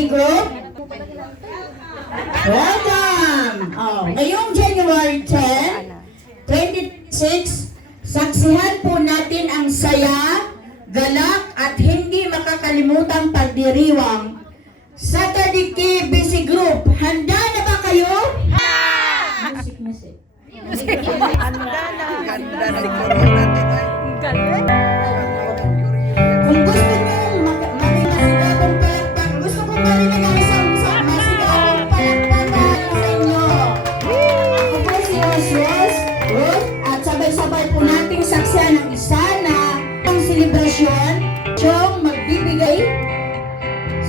study group? Welcome! Oh, ngayong January 10, 2026, saksihan po natin ang saya, galak at hindi makakalimutang pagdiriwang sa Tadiki Busy Group. Handa na ba kayo? Music. Handa na. Ganda na siguro natin ay. Ganda. Kung gusto nyo masigabong palakpak, gusto kong marinig ang isang masigabong palakpakan sa inyo. Ako po si Rose, at sabay-sabay po nating saksihan ang isa na ang selebrasyon siyang magbibigay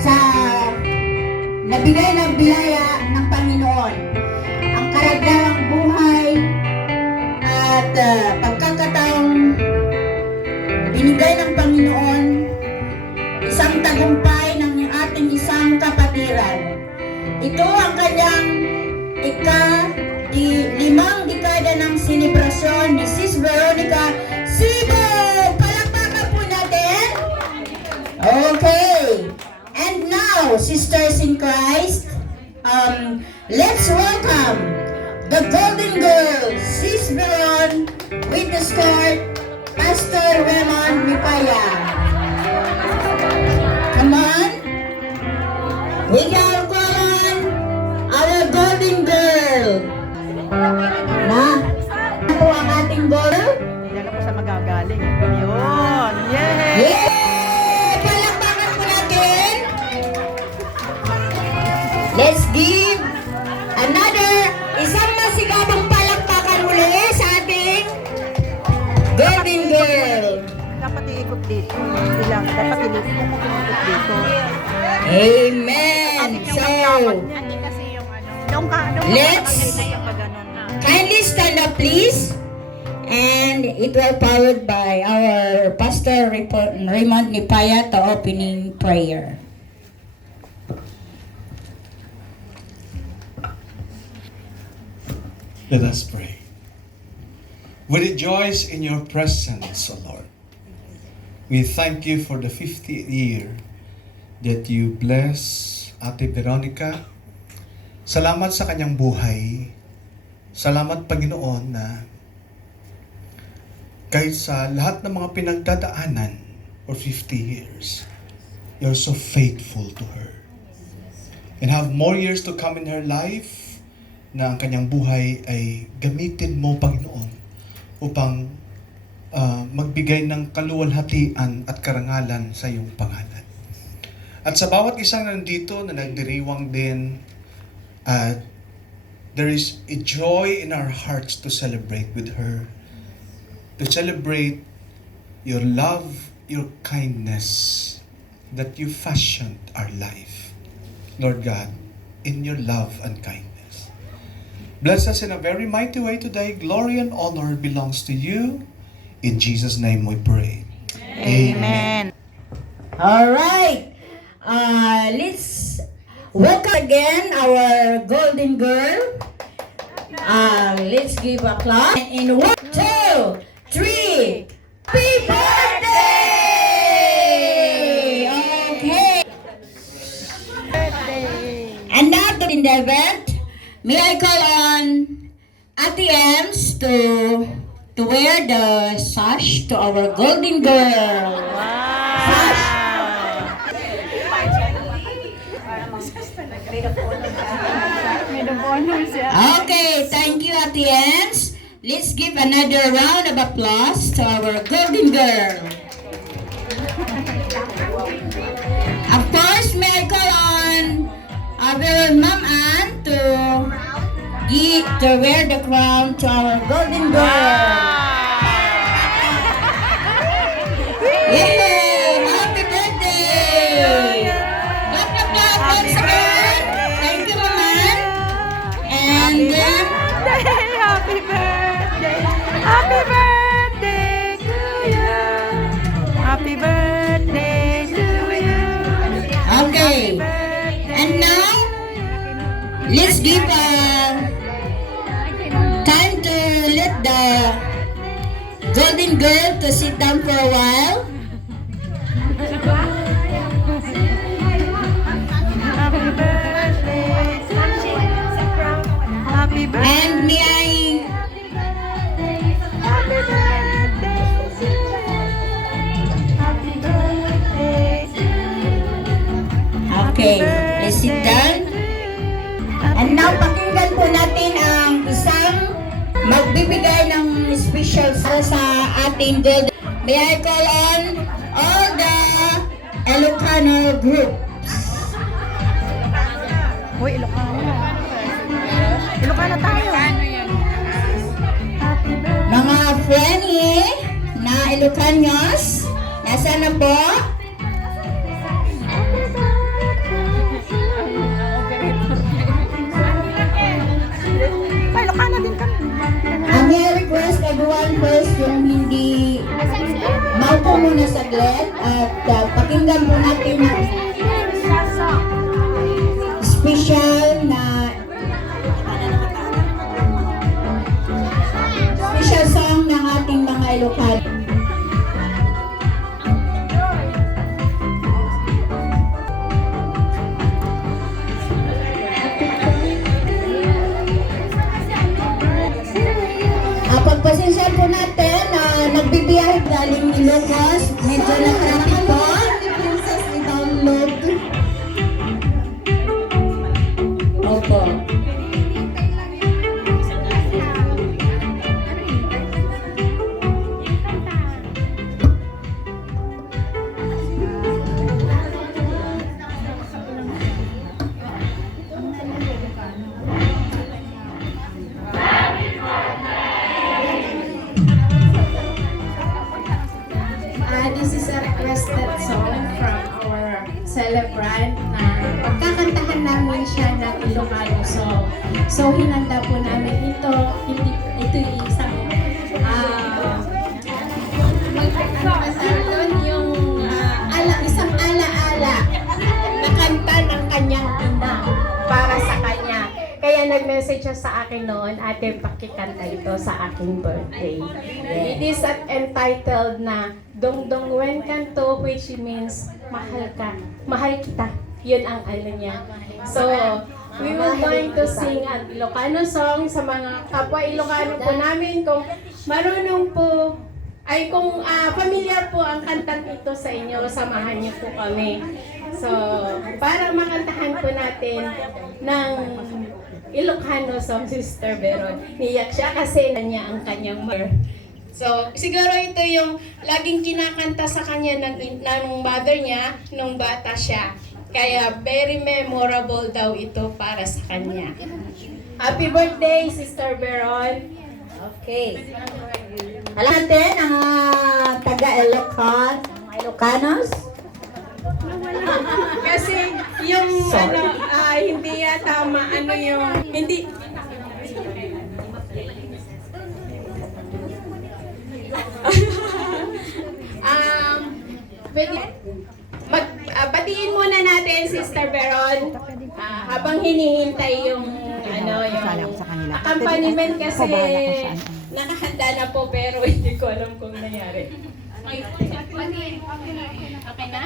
sa nabigay ng biyaya ng Panginoon. Ang karagdagang buhay at pagkakataong binigay ng Panginoon, isang tagumpay ng ating isang kapatiran. Ito ang kanyang limang dekada ng selebrasyon ni Sis Veronica Sibo. Palakpakan po natin. Okay. And now, sisters in Christ, let's welcome the Golden Girl, Sis Veron, with the skirt, Pastor Raymond Mipaya. Come on. We can call on our Golden Girl. Na? Ano po ang ating girl? Yan na po sa magagaling. Yun. Yay! Yay! Palakpakan po natin. Let's give another isang masigabong palakpakan muli sa ating Golden Girl. Dapat iikot dito. Hindi lang. Dapat iikot dito. Amen. So, let's kindly stand up, please. And it will followed by our Pastor Raymond Nipaya to opening prayer. Let us pray. We rejoice in your presence, O Lord. We thank you for the 50th year that you bless Ate Veronica. Salamat sa kanyang buhay. Salamat, Panginoon, na kahit sa lahat ng mga pinagdadaanan for 50 years, you're so faithful to her. And have more years to come in her life na ang kanyang buhay ay gamitin mo, Panginoon, upang magbigay ng kaluwalhatian at karangalan sa iyong pangalan. At sa bawat isang nandito na nagdiriwang din, there is a joy in our hearts to celebrate with her, to celebrate your love, your kindness, that you fashioned our life, Lord God, in your love and kindness. Bless us in a very mighty way today. Glory and honor belongs to you. In Jesus' name we pray. Amen. All right. Let's welcome again our Golden Girl. Let's give applause. In 1, 2, 3. Happy birthday! Okay. And now in the event, may I call on Ate Ems to wear the sash to our Golden Girl. Sash. Okay, thank you, Ate Ems. Let's give another round of applause to our Golden Girl. Of course, may I call on our Ma'am Ann to wear the crown to our Golden Girl. Yay! Happy birthday! Clap, clap, clap once again. Thank you, Ma'am Ann. And then, Happy birthday! Happy birthday to you! Happy birthday to you! okay. And now, let's give time to let the Golden Girl to sit down for a while. Okay, let's sit down. And now, pakinggan po natin ang isang magbibigay ng special para sa ating gold. May I call on all the Ilocano groups. Uy, Ilocano. Ilocano tayo. Mga friendly na Ilocanos, nasa na po? Ay, Ilocano din kami. May I request everyone first yung hindi maupo muna saglit at pakinggan po natin ang special song ng ating mga Ilocano. Pagpasensya po natin, nagbibiyahe galing Ilocos, medyo na-traffic po. Princess, i-download. Opo. This is a requested song from our celebrant na pagkakantahan namin siya ng Ilocano song. So, hinanda po namin ito. Ito yung isang isang ala-ala na kanta ng kanyang ina para sa kanya. Kaya nag-message siya sa akin noon, ate, pakikanta ito sa aking birthday. It is entitled na Dongdong Wen Kanto, which means mahal ka, mahal kita. Yun ang ano niya. So, we will going to sing an Ilocano song sa mga kapwa Ilocano po namin. Kung marunong po, ay kung familiar po ang kantang ito sa inyo, samahan niyo po kami. So, para makantahan po natin ng Ilocano song, Sister Veron. Niyak siya kasi niya ang kanyang mother. So, siguro ito yung laging kinakanta sa kanya ng mother niya nung bata siya. Kaya very memorable daw ito para sa kanya. Happy birthday, Sister Veron. Okay. Alam natin ang taga-Ilocon, mga Ilocanos. Kasi yung hindi yata hindi batiin muna natin, Sister Veron, habang hinihintay yung accompaniment kasi nakahanda na po pero hindi ko alam kung nangyari. Okay na?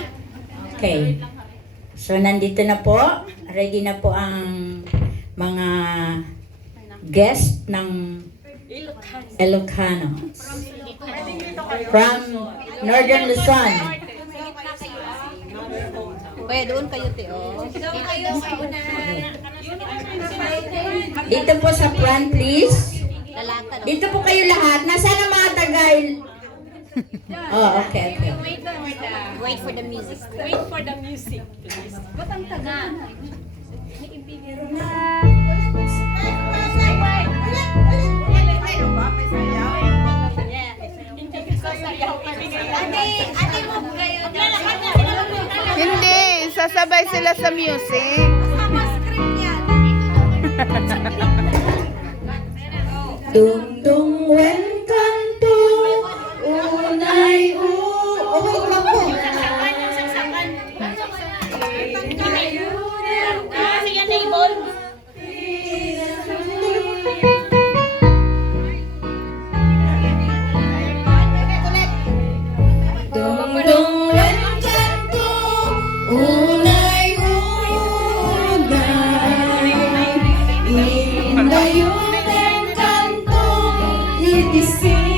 Okay. So, nandito na po. Ready na po ang mga guest ng Ilocano. From Northern Luzon. Kuya, doon kayo, Teo. Dito po sa front, please. Dito po kayo lahat. Nasaan ang mga tagay? Oh, okay. Wait for the music. Wait for the music, please. Ba't ang taga? Hindi, sasabay sila sa music. Dungdung wen kanto, unay wait lang po. Dungdung wen kanto, unay indayon ang kanto, itisinaman.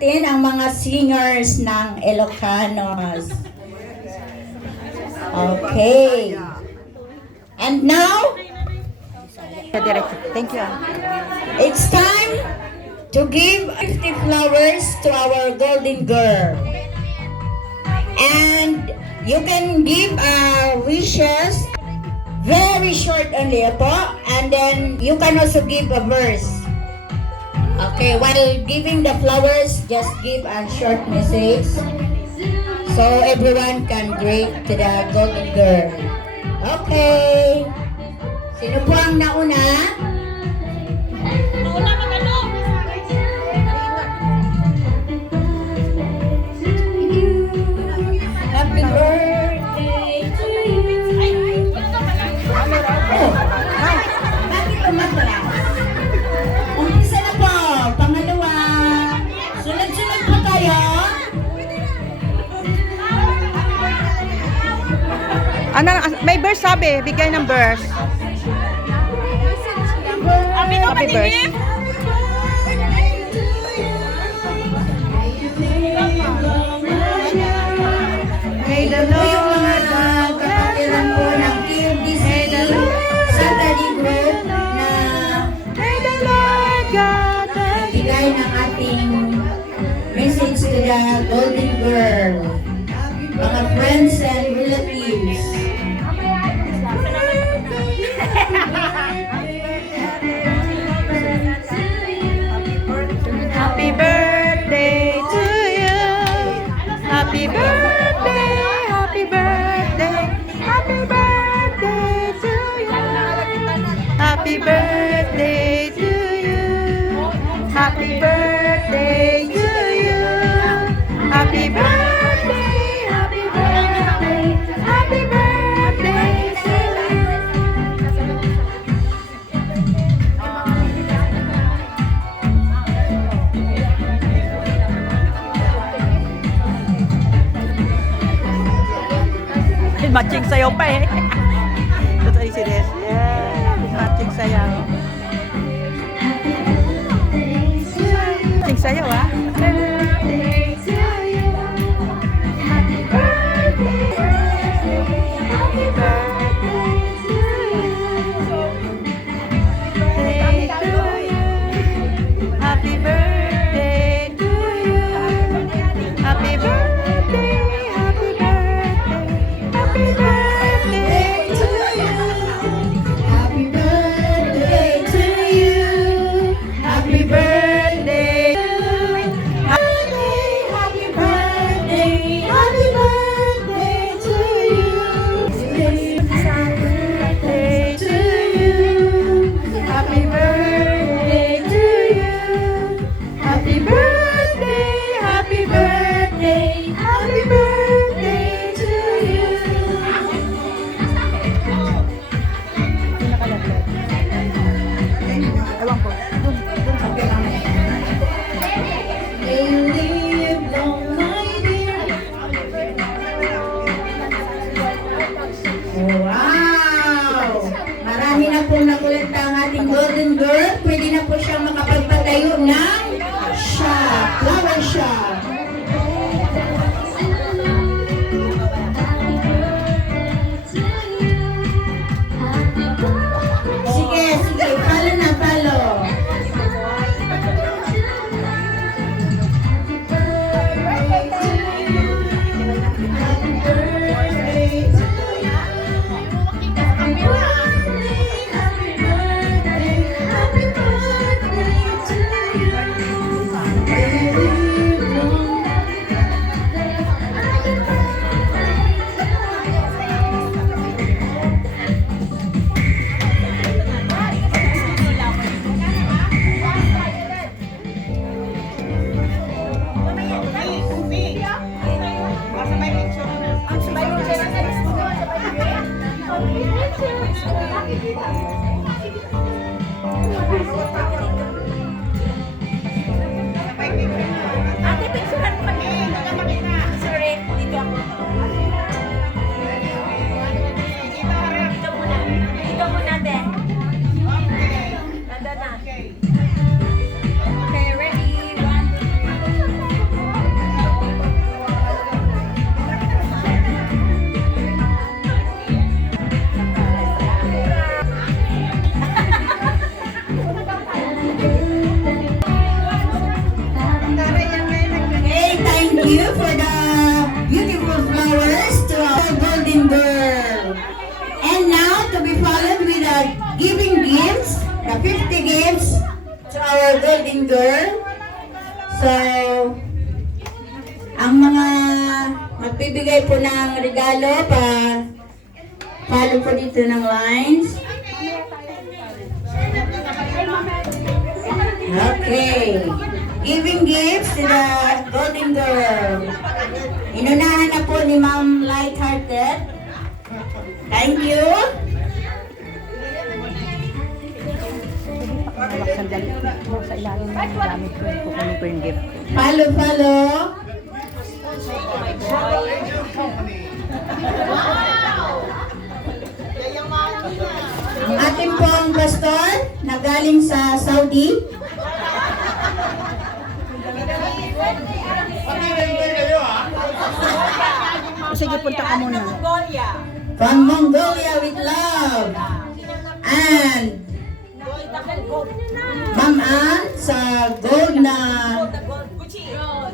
natin ang mga singers ng Ilocanos. Okay. And now, Thank you. it's time to give 50 flowers to our golden girl. And you can give wishes, very short only po, and then you can also give a verse. Okay, while giving the flowers, just give a short message so everyone can greet to the golden girl. Okay. Sino po ang nauna? Happy birthday to you. Oh, bakit tumatras? Umpisa na po. Pangalawa. Sunod-sunod po tayo. Ano, may verse sabi, bigay ng verse. Happy birthday. May the Ito yung mga kapatiran po ng TLDC Saturday Group na May the Lord God bigay ng ating message to the golden girl, mga friends and relatives. Happy birthday to you. Happy birthday, happy birthday, happy birthday to you. Happy birthday to you. Happy birthday to you. Happy birthday, happy birthday, happy birthday to you. Matching sayaw pa eh. Totally serious. Yeah, matching sayaw. Matching sayaw ah. Birthday to you. Happy birthday. Happy birthday to you. Birthday to you. Happy birthday to you. Happy birthday. Happy birthday. Happy birthday to you. Happy birthday to you. Happy birthday. Happy birthday. Happy birthday to you. Birthday to you. Happy birthday to you. Happy birthday. Happy birthday. Happy birthday to you. Ewan ko. Dun sa May you live long, my dear. Wow! Marami na pong nakulita ang ating golden girl. Pwede na po siyang makapagpatayo ng shop, flower shop. Sige, sige. Follow na, follow. Ate, picturean mo kami. Sorry, dito ako. Dito muna. Dito muna, ate. Nanda na. Okay, ready? 1, 2, 3. Thank you for the beautiful flowers to our golden girl. And now to be followed with the giving gifts, the 50 gifts to our golden girl. So, ang mga magbibigay po ng regalo follow po dito ng lines. Okay. Giving gifts to the golden girl. Inunahan na po ni Ma'am Lighthearted. Thank you. Hawak sandali sa ilalim ng gamit ko. Kukunin ko yung gift. Follow. Ang ating pong pastor na galing sa Saudi. Sige, punta ka muna. From Mongolia with love. And Ma'am Ann sa gold na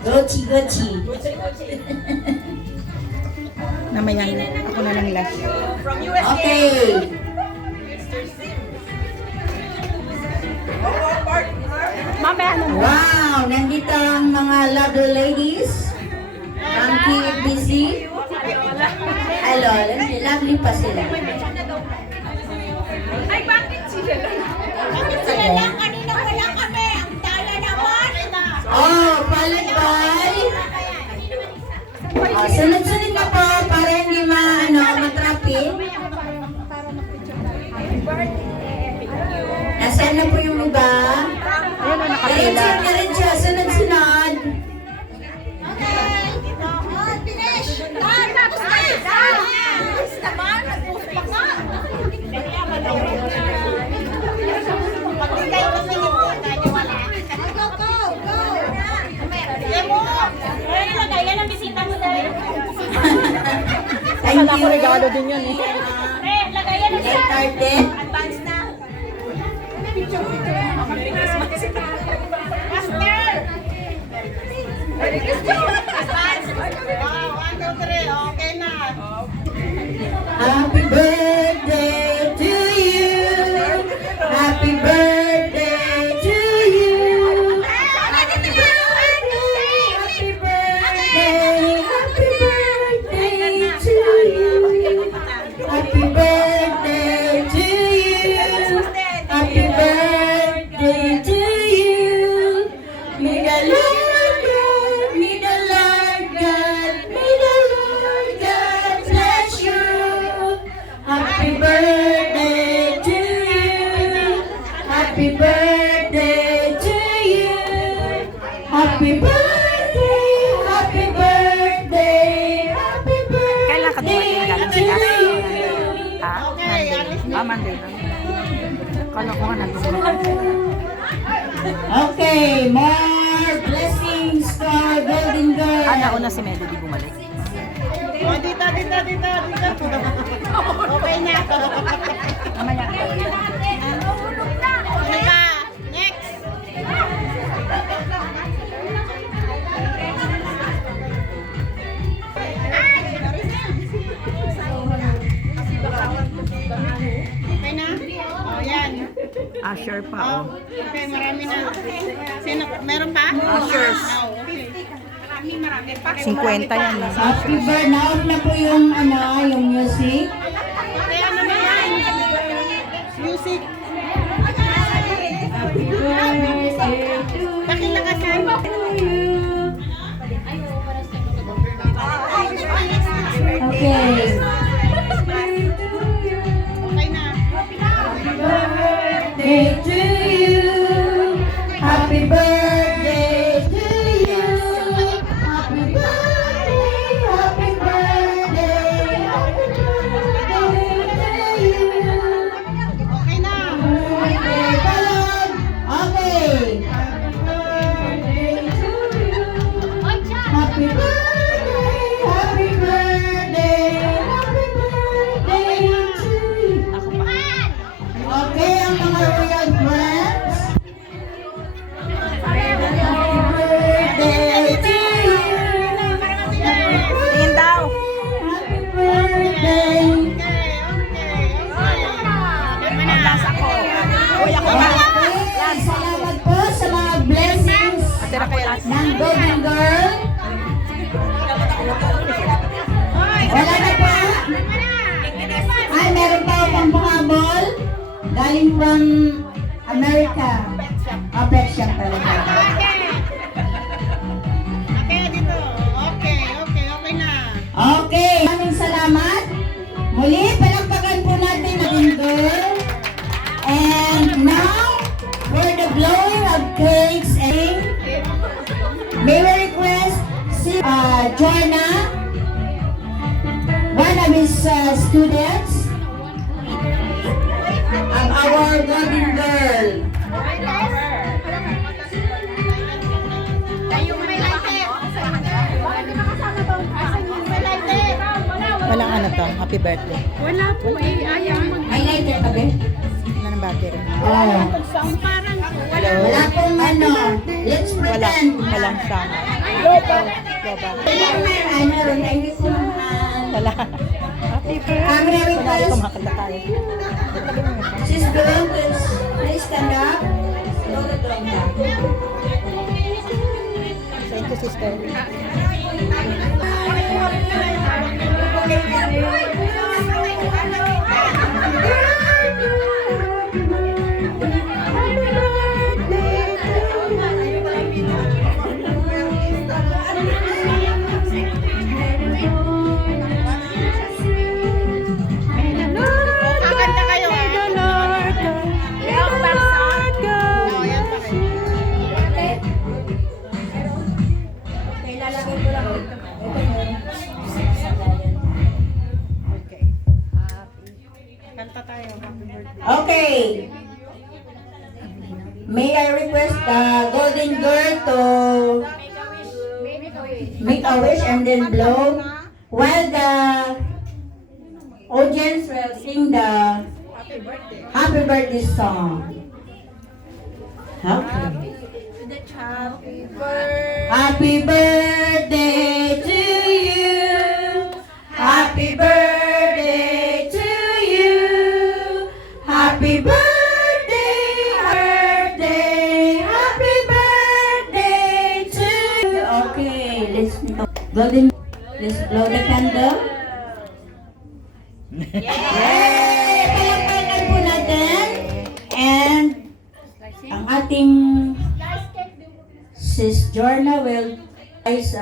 Gucci. Namayan, ako na lang last. Okay. Mamaya na. Wow, nandito ang mga lovely ladies from KFBC. Hello, lovely pa sila. Ay, bakit sila lang? Bakit sila lang? Kanina wala kami. Ang tala naman. Oh, followed by sunod-sunod na po para hindi matraffic. Nasaan na po yung iba? Ayun na, nakapila. Diretso, sunod-sunod. Finish! Tapos tayo! Tapos naman! Nag-post pa ka! Pagbigay mo minute tayo wala. Go! Demo! Ano lagay? Yan ang bisita mo dahil. Thank Akala ko you. regalo din yun eh. Lagay yan ang Get started. advance na. Master! Merry Christmas! Advance! Wow, 1, 2, 3. Okay na. Happy birthday to you. Happy birthday to you. Happy birthday. Happy birthday. Happy birthday to you. Happy birthday to you. Happy birthday to you. May the Lord God, may the Lord God, may the Lord God bless you. Happy birthday to you. Happy birthday to you. Happy birthday, happy birthday, happy Kailan ka dumating birthday galing to sa gas? you. Ha? Monday. Kala ko nga nagbubukan. Okay, more blessings to our golden girl. Nauna si Melody bumalik. Dito. Okay na. Mamaya. Nahulog na. Ano ba? Next. Okay na? O, yan. Asher pa, oh. Okay, marami na. Sino? Meron pa? Ushers. Okay. Marami pa. 50 yan. eh. Happy birthday. Na-off na po yung yung music. Okay, ano na yan? Music. Happy birthday to Pakilakasan. you. Okay. Okay na. Birthday to you. Happy birthday to you. Happy birthday, happy birthday, happy birthday to you. Okay na. Birthday, balon. Okay. Happy birthday, happy birthday, happy birthday to you. Okay, ang mga royal friends. Happy birthday to you. ng Golden Girl. Wala na po. Ay, meron pa akong pahabol. Galing from America. Pet shop talaga. Okay, dito. Okay na. Okay, maraming salamat. Muli, palakpakan po natin ang girl. And now, for the blowing of cakes and may we request si Jorna, one of his students, of our golden girl. Walang ano to, happy birthday. Wala po eh. Ayaw mo. May lighter ka ba? Wala ng battery. Oh. Parang wala. Wala pong ano. Let's pretend. Walang sound. Loba. Ano, thank you so much. Wala. Happy birthday. Ang request, Kumakanta tayo. sis girl, please stand up. Lola Tonga. Thank you, sister. Kakanta kayo. Kanta tayo. Happy birthday. Okay. May I request the golden girl to make a wish and then blow while the audience will sing the happy birthday song. Okay. Happy birthday to you. Happy birthday to you. Happy birthday, happy birthday to you. Okay, let's blow the candle. Yay! Palakpakan po natin. And ang ating Sis Jorna will guys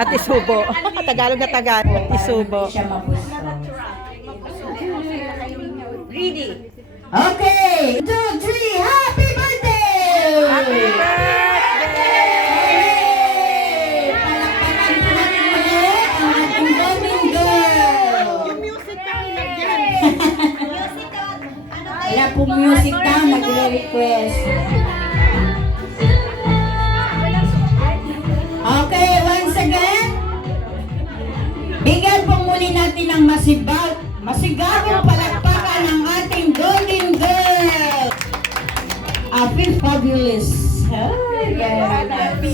At isubo. Tagalog na Tagalog. At isubo. siya mapusto. Okay, 2, 3, happy birthday! Happy birthday! Palakpakan po natin ulit ang ating golden girl. Yung music na nilagyan. Wala pong music daw, nagre-request. Okay, once again, bigyan po muli natin ng masigabong palakpakan ng ating golden girl. Happy fabulous. Happy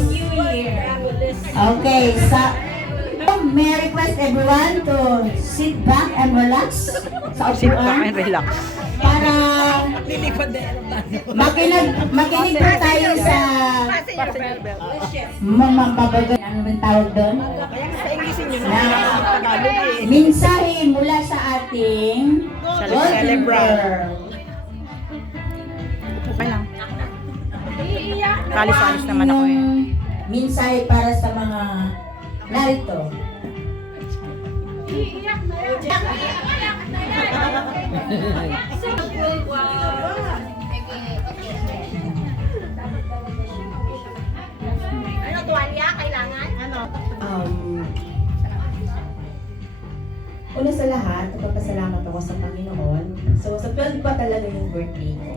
New Year. Okay, may I request everyone to sit back and relax sa Sit back upuan and relax. para makinig po tayo sa mamabagan, ano bang tawag doon? Sa English nyo Na Tagalog eh. mensahe mula sa ating golden Celebrant. girl. Okay lang. Kalis-alis naman ako eh. Mensahe para sa mga narito. Ano, tuwalya? Kailangan? Ano? Una sa lahat, nagpapasalamat ako sa Panginoon. So, sa 12 pa talaga yung birthday ko.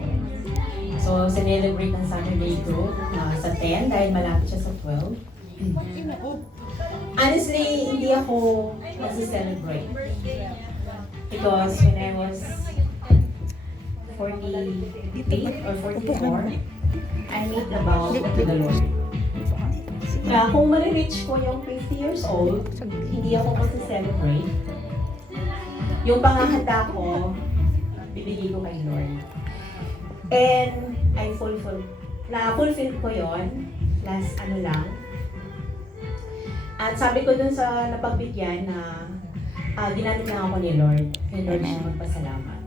So, sinelebrate ang Saturday ko sa 10 dahil malapit siya sa 12. Honestly, hindi ako nasi-celebrate. Because when I was 43 or 44, I made the vow to the Lord. Kaya kung marireach ko yung 50 years old, hindi ako mag-celebrate. Yung pangahanda ko, bibigay ko kay Lord. And I fulfill ko yon last At sabi ko dun sa napagbigyan na ginamit lang ako ni Lord. Kay Lord siya magpasalamat.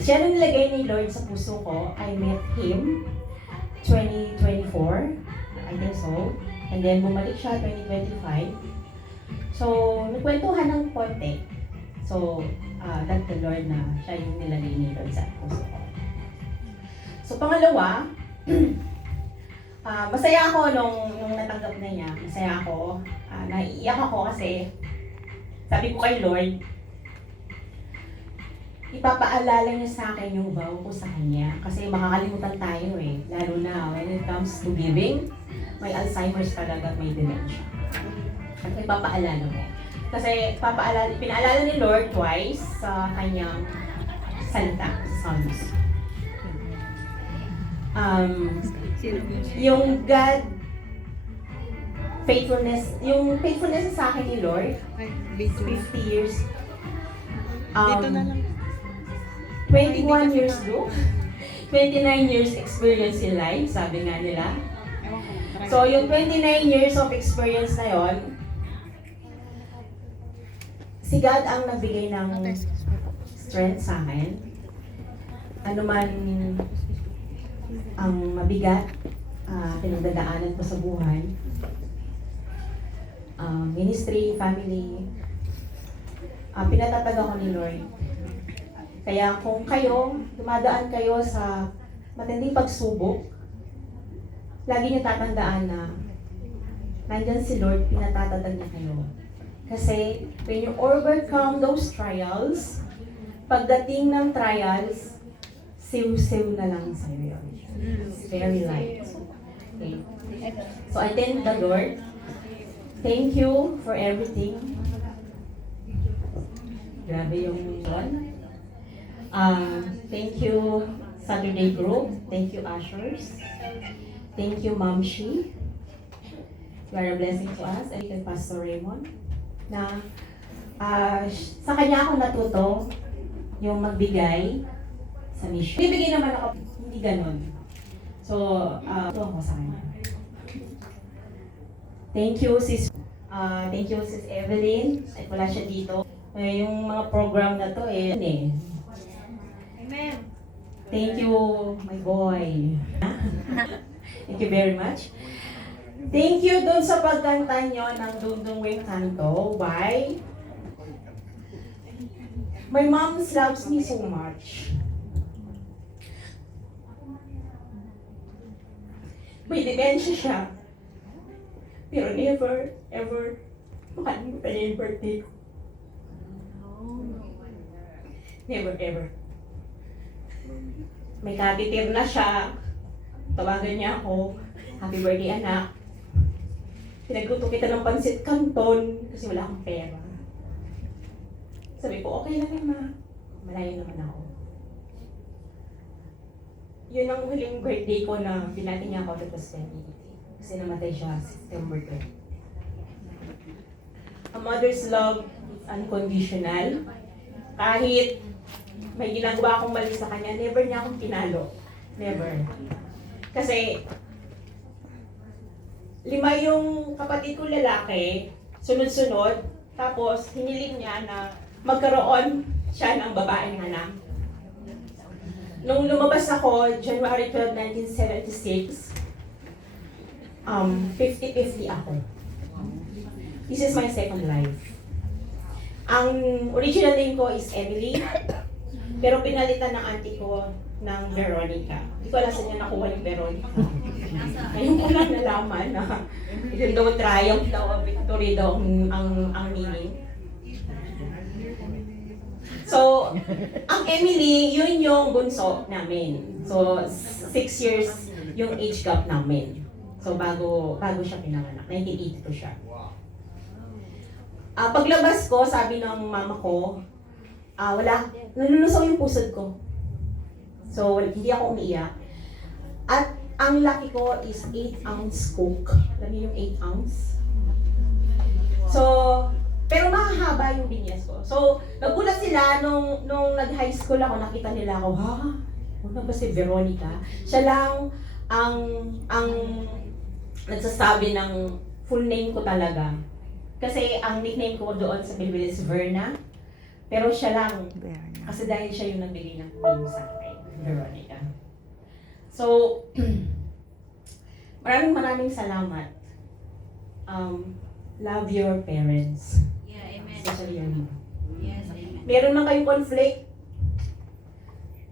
Siya na nilagay ni Lord sa puso ko. I met Him 2024, I think so. And then bumalik siya 2025. So, nagkwentuhan ng konti. So, thank the Lord na siya yung nilagay ni Lord sa puso ko. So, pangalawa, masaya ako nung natanggap na niya. Masaya ako. Naiiyak ako kasi sabi ko kay Lord, ipapaalala niya sa akin yung vow ko sa Kanya. Kasi makakalimutan tayo eh. Lalo na when it comes to giving, may Alzheimer's talaga, may dementia. At ipapaalala mo. Kasi pinaalala ni Lord twice sa Kanyang salita, sa Psalms. Yung God yung faithfulness sa akin ni Lord, 50 years. 21 years do, 29 years experience in life, sabi nga nila. So, yung 29 years of experience na yon, si God ang nagbigay ng strength sa akin. Ano man ang mabigat, pinagdadaanan ko sa buhay. Ministry, family, pinatatag ako ni Lord. Kaya kung dumadaan kayo sa matinding pagsubok, lagi niyo tatandaan na nandyan si Lord, pinatatag niya kayo. Kasi when you overcome those trials, pagdating ng trials, siw-siw na lang sa'yo yun. It's very light. Okay. So I thank the Lord. Thank you for everything. Grabe yung one. Thank you, Saturday Group. Thank you, Ushers. Thank you, Ma'am Shi. You are a blessing to us. And kay Pastor Raymond. Na sa kanya ako natuto yung magbigay sa mission. Bibigay naman ako, hindi ganun. So, ito ako sa kanya. Thank you, Sis Evelyn. Ay, wala siya dito. Yung mga program na to Amen. Thank you, my boy. Thank you very much. Thank you dun sa pagkanta nyo ng Dungdung Wing Kanto. Why? My mom loves me so much. May dementia siya. Pero never, ever, makalimutan niya yung birthday ko. Never, ever. May katitir na siya. Tawagan niya ako. Happy birthday, anak. Pinagluto kita ng pansit canton kasi wala akong pera. Sabi ko, okay lang yun, ma. Malayo naman ako. Yun ang huling birthday ko na binati niya ako tapos 2018. Kasi namatay siya September 10. A mother's love is unconditional. Kahit may ginagawa akong mali sa kanya, never niya akong pinalo. Never. Kasi 5 yung kapatid ko lalaki, sunod-sunod, tapos hiniling niya na magkaroon siya ng babaeng anak. Nung lumabas ako, January 12, 1976, 50-50 ako. This is my second life. Ang original name ko is Emily, pero pinalitan ng auntie ko ng Veronica. Hindi ko alam saan niya nakuha yung Veronica. Ngayon ko lang nalaman na yun daw triumph daw, victory daw ang meaning. So, ang Emily, yun yung bunso namin. So, 6 years yung age gap namin. So, bago siya pinanganak. 1982 siya. Paglabas ko, sabi ng mama ko, nalulusaw yung pusod ko. So, hindi ako umiiyak. At ang laki ko is 8-ounce Coke. Alam niyo yung 8 ounce? So, pero mahahaba yung binyes ko. So, nagulat sila nung nag-high school ako, nakita nila ako, ha? Ano ba si Veronica? Siya lang ang nagsasabi ng full name ko talaga. Kasi ang nickname ko doon sa Pilipinas is Verna. Pero siya lang, kasi dahil siya yung nagbigay ng name sa akin, Veronica. So, maraming salamat. Love your parents. Yeah, amen. Especially your mom. Yes, amen. Meron na kayong conflict,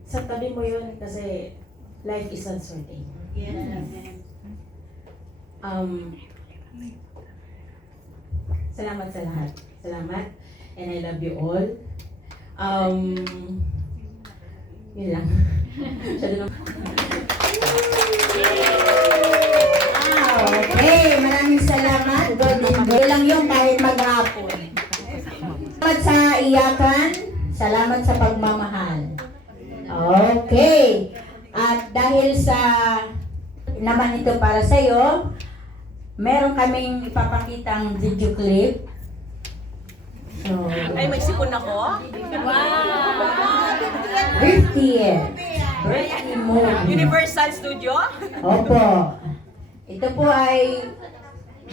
sa tabi mo yun kasi life is uncertain. Yes, amen. Salamat sa lahat. Salamat. And I love you all. Yun lang. Wow, okay, maraming salamat. Golden Girl lang yung kahit maghapon. Salamat sa iyakan, salamat sa pagmamahal. Okay. At dahil sa naman ito para sa iyo, meron kaming ipapakitang video clip. So, Ay, may sipon ako? 50th birthday movie. Universal Studio? Opo. Ito po ay